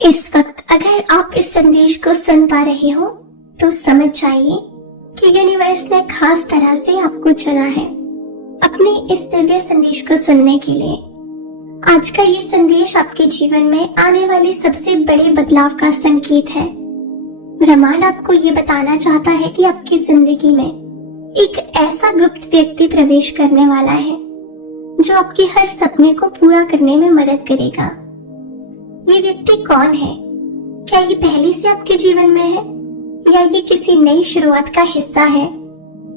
इस वक्त अगर आप इस संदेश को सुन पा रहे हो तो समझ जाइए कि यूनिवर्स ने खास तरह से आपको चुना है अपने इस दिव्य संदेश को सुनने के लिए। आज का ये संदेश आपके जीवन में आने वाले सबसे बड़े बदलाव का संकेत है। ब्रह्मांड आपको ये बताना चाहता है कि आपकी जिंदगी में एक ऐसा गुप्त व्यक्ति प्रवेश करने वाला है जो आपके हर सपने को पूरा करने में मदद करेगा। ये व्यक्ति कौन है? क्या ये पहले से आपके जीवन में है या ये किसी नई शुरुआत का हिस्सा है?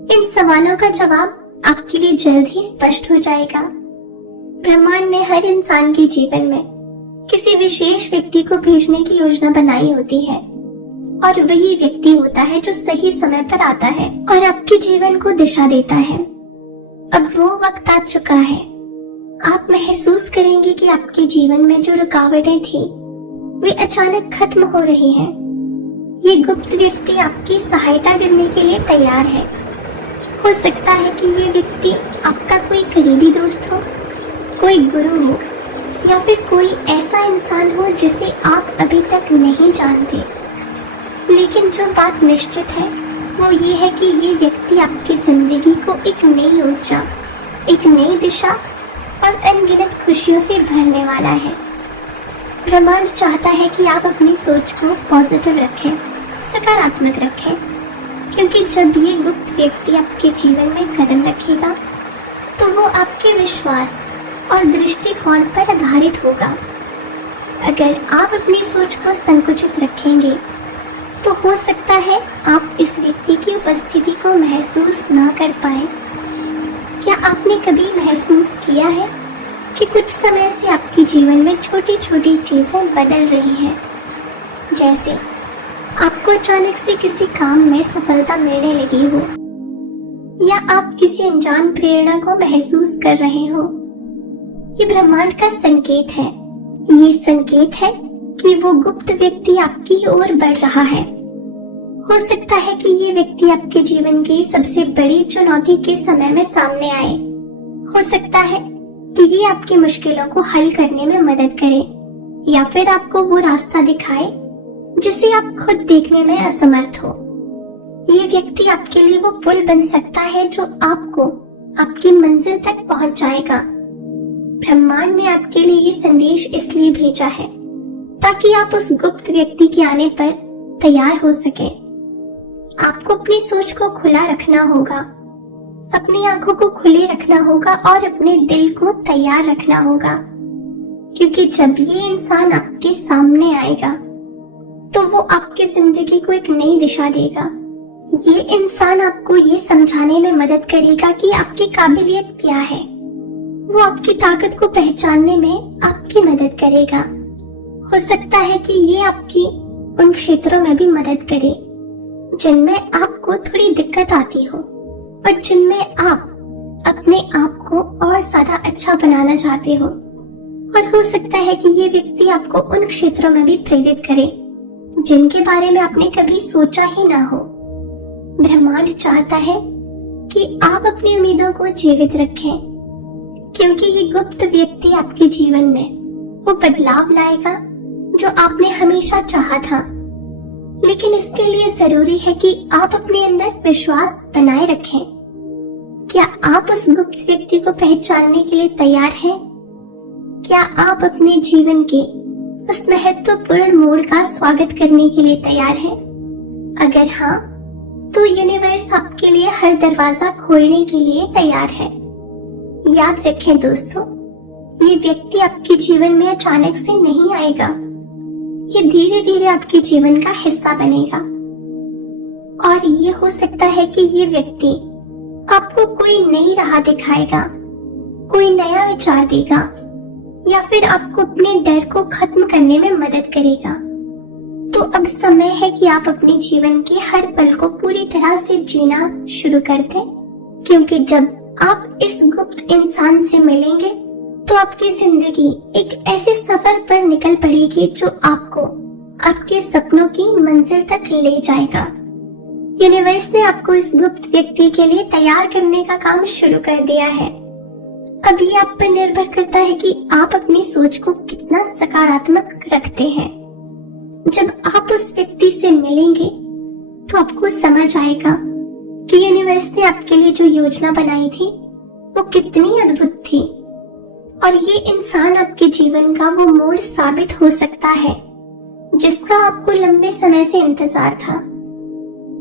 इन सवालों का जवाब आपके लिए जल्द ही स्पष्ट हो जाएगा। ब्रह्मांड ने हर इंसान के जीवन में किसी विशेष व्यक्ति को भेजने की योजना बनाई होती है और वही व्यक्ति होता है जो सही समय पर आता है और आपके जीवन को दिशा देता है। अब वो वक्त आ चुका है। आप महसूस करेंगे कि आपके जीवन में जो रुकावटें थी वे अचानक खत्म हो रही हैं। ये गुप्त व्यक्ति आपकी सहायता करने के लिए तैयार है। हो सकता है कि ये व्यक्ति आपका कोई करीबी दोस्त हो, कोई गुरु हो या फिर कोई ऐसा इंसान हो जिसे आप अभी तक नहीं जानते। लेकिन जो बात निश्चित है वो ये है कि ये व्यक्ति आपकी जिंदगी को एक नई ऊर्जा, एक नई दिशा और अनगिनत खुशियों से भरने वाला है। ब्रह्मांड चाहता है कि आप अपनी सोच को पॉजिटिव रखें, सकारात्मक रखें, क्योंकि जब ये गुप्त व्यक्ति आपके जीवन में कदम रखेगा तो वो आपके विश्वास और दृष्टिकोण पर आधारित होगा। अगर आप अपनी सोच को संकुचित रखेंगे तो हो सकता है आप इस व्यक्ति की उपस्थिति को महसूस ना कर पाए। क्या आपने कभी महसूस किया है कि कुछ समय से आपके जीवन में छोटी छोटी चीजें बदल रही हैं? जैसे आपको अचानक से किसी काम में सफलता मिलने लगी हो या आप किसी अनजान प्रेरणा को महसूस कर रहे हो। ये ब्रह्मांड का संकेत है। ये संकेत है कि वो गुप्त व्यक्ति आपकी ओर बढ़ रहा है। हो सकता है कि ये व्यक्ति आपके जीवन की सबसे बड़ी चुनौती के समय में सामने आए। हो सकता है कि ये आपकी मुश्किलों को हल करने में मदद करे या फिर आपको वो रास्ता दिखाए जिसे आप खुद देखने में असमर्थ हो। ये व्यक्ति आपके लिए वो पुल बन सकता है जो आपको आपकी मंजिल तक पहुंच जाएगा। ब्रह्मांड ने आपके लिए ये संदेश इसलिए भेजा है ताकि आप उस गुप्त व्यक्ति के आने पर तैयार हो सके। आपको अपनी सोच को खुला रखना होगा, अपनी आंखों को खुली रखना होगा और अपने दिल को तैयार रखना होगा, क्योंकि जब ये इंसान आपके सामने आएगा तो वो आपकी जिंदगी को एक नई दिशा देगा। ये इंसान आपको ये समझाने में मदद करेगा कि आपकी काबिलियत क्या है। वो आपकी ताकत को पहचानने में आपकी मदद करेगा। हो सकता है कि ये आपकी उन क्षेत्रों में भी मदद करे जिनमें आपको थोड़ी दिक्कत आती हो और जिनमें आप अपने आप को और ज्यादा अच्छा बनाना चाहते हो। और हो सकता है कि ये व्यक्ति आपको उन क्षेत्रों में भी प्रेरित करे जिनके बारे में आपने कभी सोचा ही ना हो। ब्रह्मांड चाहता है कि आप अपनी उम्मीदों को जीवित रखें, क्योंकि ये गुप्त व्यक्ति आपके जीवन में वो बदलाव लाएगा जो आपने हमेशा चाहा था। लेकिन इसके लिए जरूरी है कि आप अपने अंदर विश्वास बनाए रखें। क्या आप उस गुप्त व्यक्ति को पहचानने के लिए तैयार हैं? क्या आप अपने जीवन के उस महत्वपूर्ण मोड़ का स्वागत करने के लिए तैयार हैं? अगर हाँ, तो यूनिवर्स आपके लिए हर दरवाजा खोलने के लिए तैयार है। याद रखें दोस्तों, ये व्यक्ति आपके जीवन में अचानक से नहीं आएगा। ये धीरे धीरे आपके जीवन का हिस्सा बनेगा और ये हो सकता है कि ये व्यक्ति आपको कोई नई राह दिखाएगा, कोई नया विचार देगा या फिर आपको अपने डर को खत्म करने में मदद करेगा। तो अब समय है कि आप अपने जीवन के हर पल को पूरी तरह से जीना शुरू कर दें, क्योंकि जब आप इस गुप्त इंसान से मिलेंगे तो आपकी जिंदगी एक ऐसे सफर पर निकल पड़ेगी जो आपको आपके सपनों की मंजिल तक ले जाएगा। यूनिवर्स ने आपको इस गुप्त व्यक्ति के लिए तैयार करने का काम शुरू कर दिया है। अभी आप पर निर्भर करता है कि आप अपनी सोच को कितना सकारात्मक रखते हैं। जब आप उस व्यक्ति से मिलेंगे तो आपको समझ आएगा कि यूनिवर्स ने आपके लिए जो योजना बनाई थी वो कितनी अद्भुत थी, और ये इंसान आपके जीवन का वो मोड़ साबित हो सकता है जिसका आपको लंबे समय से इंतजार था।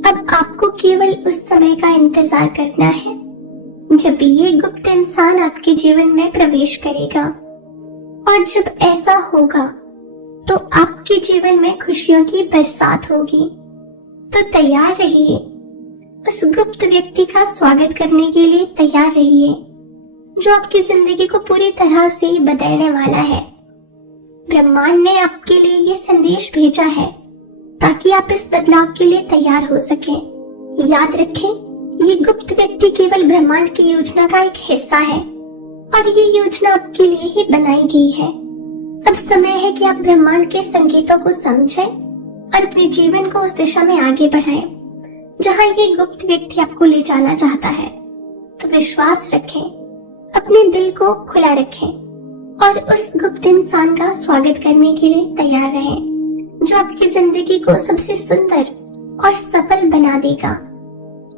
अब आपको केवल उस समय का इंतजार करना है जब ये गुप्त इंसान आपके जीवन में प्रवेश करेगा, और जब ऐसा होगा तो आपके जीवन में खुशियों की बरसात होगी। तो तैयार रहिए, उस गुप्त व्यक्ति का स्वागत करने के लिए तैयार रहिए जो आपकी जिंदगी को पूरी तरह से बदलने वाला है। ब्रह्मांड ने आपके लिए ये संदेश भेजा है ताकि आप इस बदलाव के लिए तैयार हो सकें। याद रखें, ये गुप्त व्यक्ति केवल ब्रह्मांड की योजना का एक हिस्सा है और ये योजना आपके लिए ही बनाई गई है। अब समय है कि आप ब्रह्मांड के संकेतों को समझें और अपने जीवन को उस दिशा में आगे बढ़ाएं जहां ये गुप्त व्यक्ति आपको ले जाना चाहता है। तो विश्वास रखें, अपने दिल को खुला रखें और उस गुप्त इंसान का स्वागत करने के लिए तैयार रहें जो आपकी जिंदगी को सबसे सुंदर और सफल बना देगा।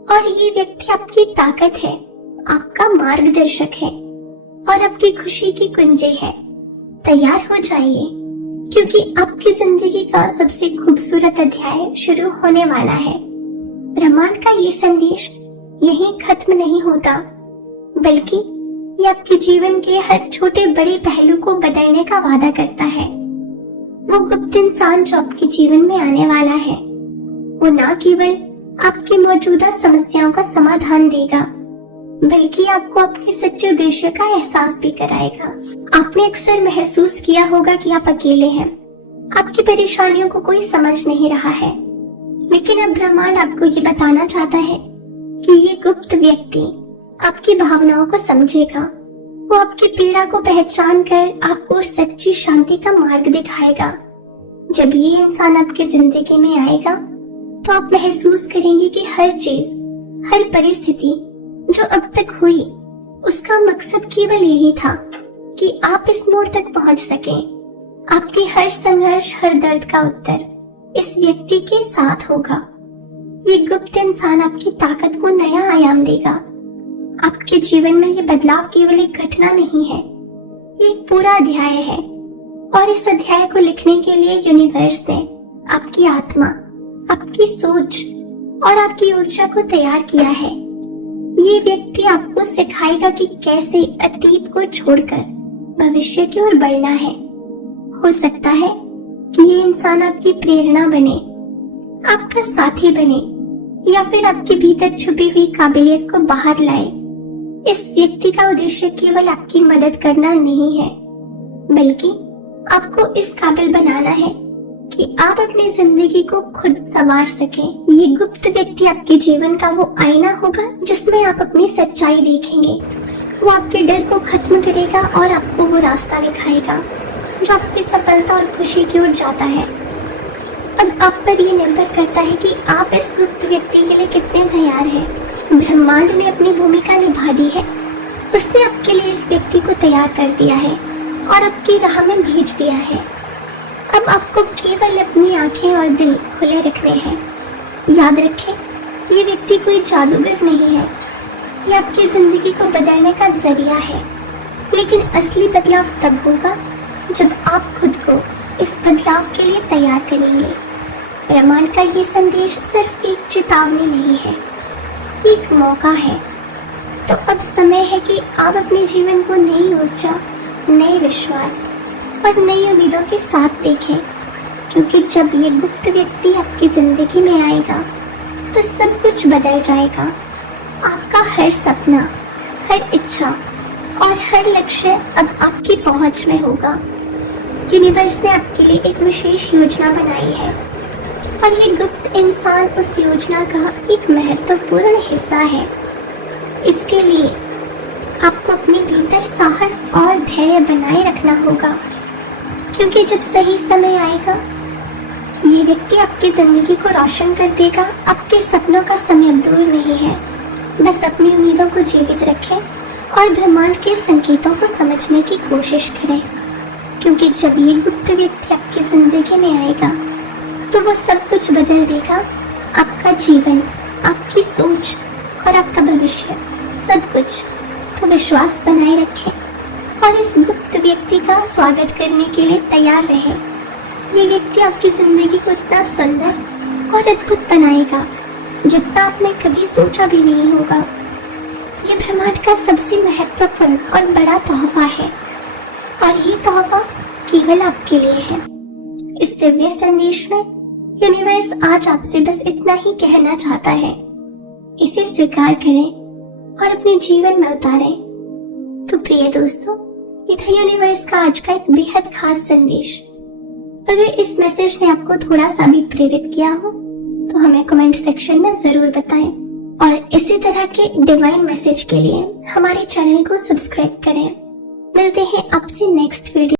और ये व्यक्ति आपकी ताकत है, आपका मार्गदर्शक है और आपकी खुशी की कुंजी है। तैयार हो जाइए, क्योंकि आपकी जिंदगी का सबसे खूबसूरत अध्याय शुरू होने वाला है। ब्रह्मांड का ये संदेश यहीं खत्म नहीं होता, बल्कि ये आपके जीवन के हर छोटे बड़े पहलू को बदलने का वादा करता है। वो गुप्त इंसान जो आपके जीवन में आने वाला है, वो ना केवल आपकी मौजूदा समस्याओं का समाधान देगा, बल्कि आपको अपने सच्चे उद्देश्य का एहसास भी कराएगा। आपने अक्सर महसूस किया होगा कि आप अकेले हैं, आपकी परेशानियों को कोई समझ नहीं रहा है, लेकिन अब ब्रह्मांड आपको ये बताना चाहता है कि ये गुप्त व्यक्ति आपकी भावनाओं को समझेगा। वो आपकी पीड़ा को पहचान कर आपको सच्ची शांति का मार्ग दिखाएगा। जब ये इंसान आपकी जिंदगी में आएगा तो आप महसूस करेंगे कि हर चीज, हर परिस्थिति जो अब तक हुई, उसका मकसद केवल यही था कि आप इस मोड़ तक पहुंच सके। आपके हर संघर्ष, हर दर्द का उत्तर इस व्यक्ति के साथ होगा। ये गुप्त इंसान आपकी ताकत को नया आयाम देगा। आपके जीवन में ये बदलाव केवल एक घटना नहीं है, ये एक पूरा अध्याय है, और इस अध्याय को लिखने के लिए यूनिवर्स ने आपकी आत्मा, आपकी सोच और आपकी ऊर्जा को तैयार किया है। ये व्यक्ति आपको सिखाएगा कि कैसे अतीत को छोड़कर भविष्य की ओर बढ़ना है। हो सकता है कि ये इंसान आपकी प्रेरणा बने, आपका साथी बने, या फिर आपके भीतर छुपी हुई काबिलियत को बाहर लाए। इस व्यक्ति का उद्देश्य केवल आपकी मदद करना नहीं है, बल्कि आपको इस काबिल बनाना है कि आप अपनी जिंदगी को खुद संवार सकें। ये गुप्त व्यक्ति आपके जीवन का वो आईना होगा जिसमें आप अपनी सच्चाई देखेंगे। वो आपके डर को खत्म करेगा और आपको वो रास्ता दिखाएगा जो आपकी सफलता और खुशी की ओर जाता है। अब आप पर ये निर्भर करता है कि आप इस गुप्त व्यक्ति के लिए कितने तैयार हैं। ब्रह्मांड ने अपनी भूमिका निभा दी है, उसने आपके लिए इस व्यक्ति को तैयार कर दिया है और आपकी राह में भेज दिया है। अब आपको केवल अपनी आंखें और दिल खुले रखने हैं। याद रखें, ये व्यक्ति कोई जादूगर नहीं है, ये आपकी जिंदगी को बदलने का जरिया है। लेकिन असली बदलाव तब होगा जब आप खुद को इस बदलाव के लिए तैयार करेंगे। ब्रह्मांड का ये संदेश सिर्फ एक चेतावनी नहीं है, एक मौका है। तो अब समय है कि आप अपने जीवन को नई ऊर्जा, नए विश्वास और नई उम्मीदों के साथ देखें, क्योंकि जब ये गुप्त व्यक्ति आपकी जिंदगी में आएगा तो सब कुछ बदल जाएगा। आपका हर सपना, हर इच्छा और हर लक्ष्य अब आपकी पहुंच में होगा। यूनिवर्स ने आपके लिए एक विशेष योजना बनाई है और ये गुप्त इंसान उस योजना का एक महत्वपूर्ण हिस्सा है। इसके लिए आपको अपने भीतर साहस और धैर्य बनाए रखना होगा, क्योंकि जब सही समय आएगा ये व्यक्ति आपकी जिंदगी को रोशन कर देगा। आपके सपनों का समय दूर नहीं है, बस अपनी उम्मीदों को जीवित रखें और ब्रह्मांड के संकेतों को समझने की कोशिश करें, क्योंकि जब ये गुप्त व्यक्ति आपकी जिंदगी में आएगा तो वो सब कुछ बदल देगा। आपका जीवन, आपकी सोच और आपका भविष्य, सब कुछ। तो विश्वास बनाए रखें और इस गुप्त व्यक्ति का स्वागत करने के लिए तैयार रहें। ये व्यक्ति आपकी जिंदगी को इतना सुंदर और अद्भुत बनाएगा जितना आपने कभी सोचा भी नहीं होगा। ये ब्रह्मांड का सबसे महत्वपूर्ण और बड़ा तोहफा है और ये तोहफा केवल आपके लिए है। इस दिव्य संदेश में यूनिवर्स आज आपसे बस इतना ही कहना चाहता है, इसे स्वीकार करें और अपने जीवन में उतारें। तो प्रिय दोस्तों, ये था यूनिवर्स का आज का एक बेहद खास संदेश। अगर इस मैसेज ने आपको थोड़ा सा भी प्रेरित किया हो तो हमें कमेंट सेक्शन में जरूर बताएं और इसी तरह के डिवाइन मैसेज के लिए हमारे चैनल को सब्सक्राइब करें। मिलते हैं आपसे नेक्स्ट वीडियो।